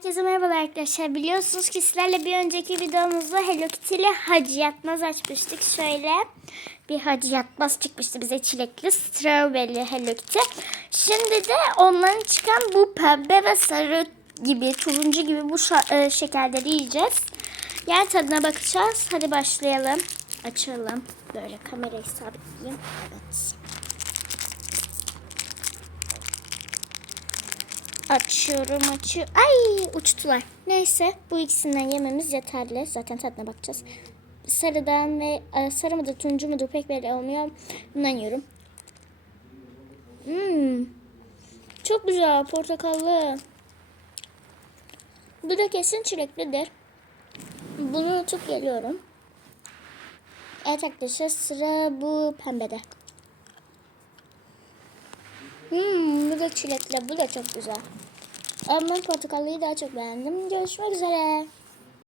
Herkese merhabalar arkadaşlar. Biliyorsunuz ki sizlerle bir önceki videomuzda Hello Kitty ile Hacı Yatmaz açmıştık. Şöyle bir Hacı Yatmaz çıkmıştı bize çilekli strawberry Hello Kitty. Şimdi de onların çıkan bu pembe ve sarı gibi, turuncu gibi bu e, şekerleri yiyeceğiz. Yani tadına bakacağız. Hadi başlayalım. Açalım. Böyle kamerayı sabitleyeyim. Evet. Açıyorum açıyor. Ay uçtular. Neyse bu ikisinden yememiz yeterli. Zaten tadına bakacağız. Sarıdan ve e, sarı mıdır turuncu mudur pek belli olmuyor. Bundan yiyorum. Hmm. Çok güzel portakallı. Bu da kesin çileklidir. Bunu unutup geliyorum. Evet arkadaşlar sıra bu pembede. Hmm, da çilekli. Bu da çok güzel. Ama ben portakallıyı daha çok beğendim. Görüşmek üzere.